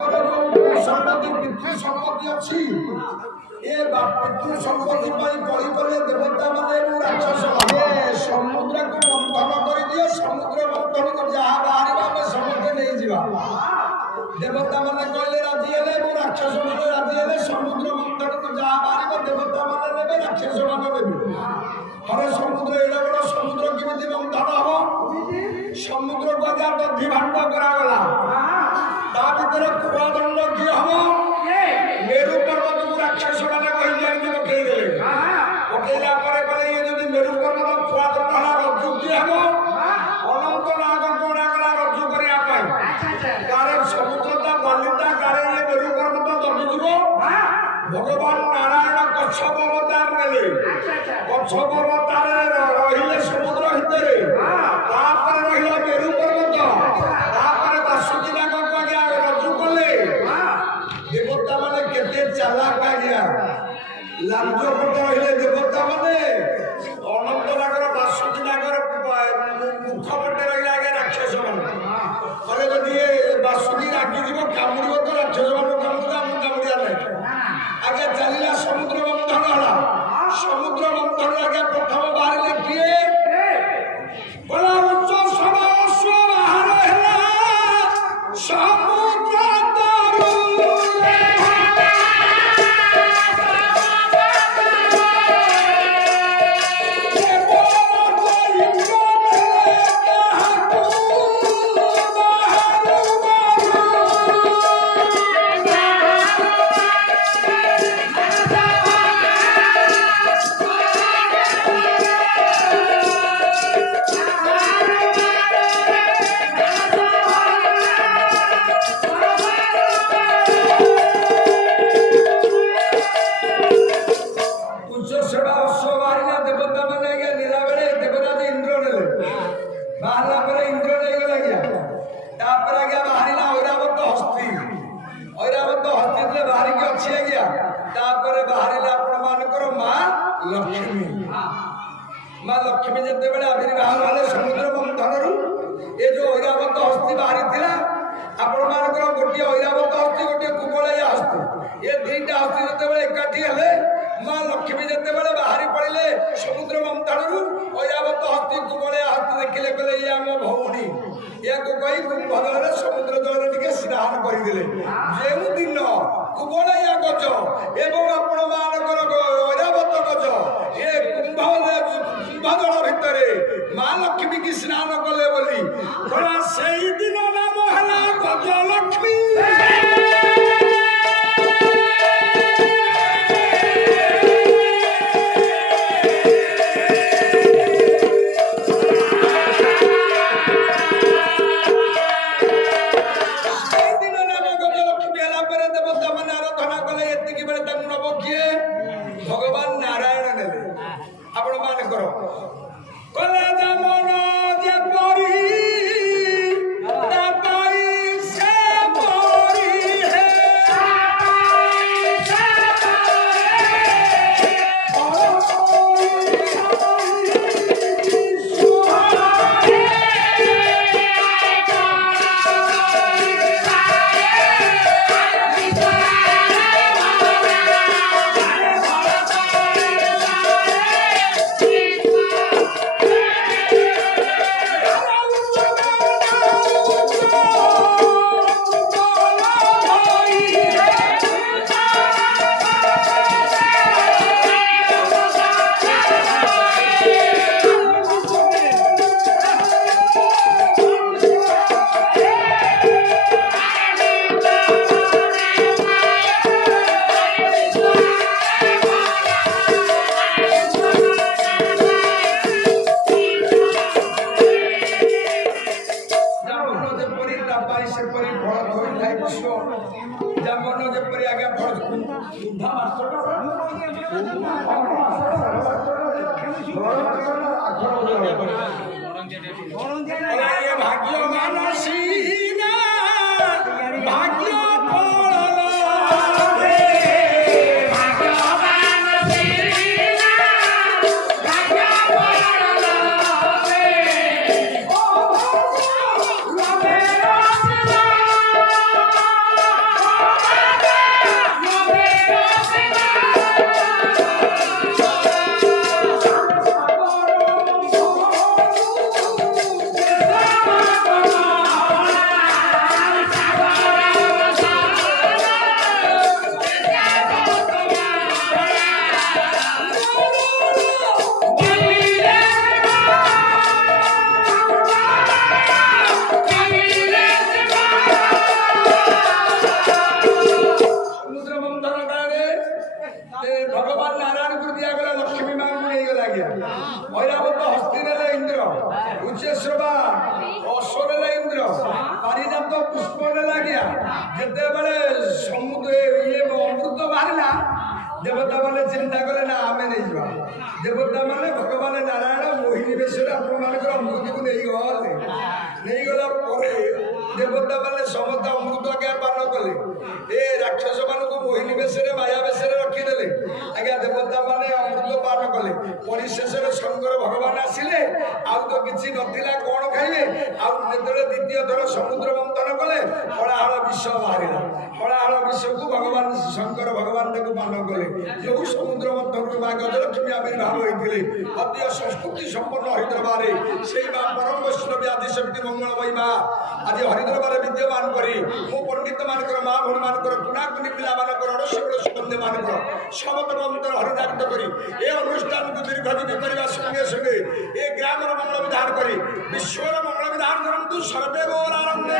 ସମ୍ପତ୍ତି ପିତୃ ସମ୍ପତ୍ତି ଅଛି ଏ ପିତୃ ସମ୍ପତ୍ତି ପାଇଁ କଳି କଲେ ଦେବତା ମାନେ ରାକ୍ଷସ ସମୁଦ୍ରକୁ ମନ୍ଥନ କରିଦିଏ ସମୁଦ୍ର ମନ୍ଥନକୁ ଯାହା ବାହାରିବ ଆମେ ସମସ୍ତେ ନେଇଯିବା ଦେବତା ମାନେ କହିଲେ ରାଜି ହେଲେ ଏବଂ ରାକ୍ଷସ ମାନେ ରାଜି ହେଲେ ସମୁଦ୍ର ମନ୍ଥନକୁ ଯାହା ବାହାରିବ ଦେବତା ମାନେ ନେବେ ରାକ୍ଷସ ମାନେ ନେବେ ହରେ ସମୁଦ୍ର ଏଡେ ବଡ ସମୁଦ୍ର କେମିତି ମନ୍ଥନ ହବ ସମୁଦ୍ରକୁ ଆଜ୍ଞା ଦଧି ଭାଣ୍ଡ କରାଗଲା ତା ଭିତରେ କୁଆଦଣ୍ଡ କିଏ ହବ ମେରୁ ପର୍ବତକୁ ରାକ୍ଷସ ମାନେ କହିଲେ ପକେଇଦେଲେ ପକେଇଲା ପରେ କହିଲେ ଇଏ ଯଦି ମେରୁ ପର୍ବତ କୁଆଦଣ୍ଡ ହେଲା ରଜ୍ଜୁ କିଏ ହବ ଅନନ୍ତ ନାଗ ଗଣାଗଲା ରଜ୍ଜୁ କରିବା ପାଇଁ କାଳେ ସମୁଦ୍ରଟା ବାଲିଟା କାଳେ ଇଏ ମେରୁ ପର୍ବତ ଦବିଯିବ ଭଗବାନ ନାରାୟଣ କଚ୍ଛପ ଅବତାର ନେଲେ କଚ୍ଛପ ଅବତାରରେ ରହିଲେ ସମୁଦ୍ର ଭିତରେ ତାପରେ ରହିଲା ମେରୁ ପର୍ବତ ତାପରେ ବାସୁକୀ ନାଗକୁ ଆଜ୍ଞା ରଜ୍ଜୁ କଲେ ଦେବତା ମାନେ କେତେ ଚାଲାକ ଆଜ୍ଞା ଲାଞ୍ଜ ପଟ ରହିଲେ ଦେବତା ମାନେ ଅନନ୍ତ ନାଗର ବାସୁକୀ ନାଗର ମୁଖ ପଟେ ରହିଲେ ଆଜ୍ଞା ରାକ୍ଷସ ମାନେ କହିଲେ ଯଦି ଏ ବାସୁକୀ ରାଗିଯିବ କାମୁଡ଼ିବ ତ ରାକ୍ଷସ ମାନଙ୍କୁ କାମୁଡ଼ିବ ଆମକୁ କାମୁଡ଼ିବା ନାହିଁ ଆଜ୍ଞା ଚାଲିଲା ସମୁଦ୍ର ମନ୍ଥନ ହେଲା ସମୁଦ୍ର ମନ୍ଥନ ଆଜ୍ଞା ପ୍ରଥମ ବାହାରିଲେ କିଏ ବଲା ଉଚ୍ଚ ସମାସ ବାହାର ହେଲା ସମୁଦ୍ର ମା ଲକ୍ଷ୍ମୀ ଯେତେବେଳେ ଆବିର୍ଭାବ ହେଲେ ସମୁଦ୍ର ମନ୍ଥନରୁ ଏ ଯୋଉ ଐରାବତ ହସ୍ତି ବାହାରିଥିଲା ଆପଣମାନଙ୍କର ଗୋଟିଏ ଐରାବତ ହସ୍ତି ଗୋଟିଏ କୁବଳେୟା ହସ୍ତି ଏ ଦୁଇଟା ହସ୍ତି ଯେତେବେଳେ ଏକାଠି ହେଲେ ମା ଲକ୍ଷ୍ମୀ ଯେତେବେଳେ ବାହାରି ପଡ଼ିଲେ ସମୁଦ୍ର ମନ୍ଥନରୁ ଐରାବତ ହସ୍ତି କୁବଳେୟା ହସ୍ତି ଦେଖିଲେ କହିଲେ ଇଏ ଆମ ଭଉଣୀ ଏହାକୁ କହି କୁମ୍ଭଜଳରେ ସମୁଦ୍ର ଜଳରେ ଟିକେ ସ୍ନାନ କରିଦେଲେ ଯେଉଁଦିନ କୁବଳେୟା ଗଜ ଏବଂ ଆପଣମାନଙ୍କର ଐରାବତ ଗଜ ଏ କୁମ୍ଭଜଳ ଭିତରେ ମା ଲକ୍ଷ୍ମୀ କି ସ୍ନାନ କଲେ ବୋଲି ସେଇଦିନ ନାମ ହେଲା ଗଜଲକ୍ଷ୍ମୀ ভগবান নারায়ণ নেবে আপন মানে করো কলে যেমন যে পরি তাপাই সে পরি হে ভাগ্য মানসী ভাগ্য ঐরাবତ হস্তি নেলে ইন্দ্র, উচ্চেশ্রবা অশ্ব নেলে ইন্দ্র, পারিজাত পুষ্প নেলা গিয়া। যেতেবেলে সমুদ্র ইয়ে অমৃত বাহারিলা দেবতা মানে চিন্তা করে না আমি নেই যা। দেবতা মানে ভগবান নারায়ণ মোহিনী বেশরে আপনার অমৃতକୁ ନେଇଗଲେ। ନେଇଗଲା ପରେ ଦେବତା ମାନେ ସମସ୍ତ ଅମୃତ ଆଜ୍ଞା ପାନ କଲେ। ଏ ରାକ୍ଷସ ମାନଙ୍କୁ ମୋହିନୀ ବେଶରେ ମାୟା ବେଶରେ ରଖିଦେଲେ। ଆଜ୍ଞା ଦେବତା ମାନେ ଅମୃତ ପାନ କଲେ। ପରିଶେଷରେ ଶଙ୍କର ଭଗବାନ ଆସିଲେ। ଆଉ ତ କିଛି ନଥିଲା କଣ ଖାଇବେ। ଆଉ ଯେତେବେଳେ ଦ୍ୱିତୀୟ ଥର ସମୁଦ୍ର ମନ୍ଥନ କଲେ ହଳାହଳ ବିଷ ବାହାରିଲା। ହଳାହଳ ବିଷକୁ ଭଗବାନ ଶଙ୍କର ଭଗବାନ ତାକୁ ପାନ କଲେ। ଯେଉଁ ସମୁଦ୍ର ମନ୍ଥନରୁ ମା ଗଜଲକ୍ଷ୍ମୀ ଆବିର୍ଭାବ ହୋଇଥିଲେ ଅତୀୟ ସଂସ୍କୃତି ସମ୍ପନ୍ନ ହରିଦ୍ରବାରେ ସେଇ ମା ପରମ ବୈଷ୍ଣବୀ ଆଦିଶକ୍ତି ମଙ୍ଗଳମୟୀ ମା ଆଜି ହରିଦ୍ରବାରେ ବିଦ୍ୟମାନ କରି ମୁଁ ପଣ୍ଡିତ ମାନଙ୍କର ମା ଭଉଣୀ ମାନଙ୍କର କୁଣାକୁନି ପିଲାମାନଙ୍କର ଅଣସକଳ ସୁଗନ୍ଧ ମାନଙ୍କର ସମସ୍ତ ଅନ୍ତର ହରିଦାରିତ କରି ଏ ଅନୁଷ୍ଠାନକୁ ଦୀର୍ଘଜୀବୀ କରିବା ସଙ୍ଗେ ସଙ୍ଗେ ଏ ଗ୍ରାମର ମଙ୍ଗଳ ବିଧାନ କରି ବିଶ୍ୱର ମଙ୍ଗଳ ବିଧାନ କରନ୍ତୁ ସର୍ବେ ଗୌରାନନ୍ଦେ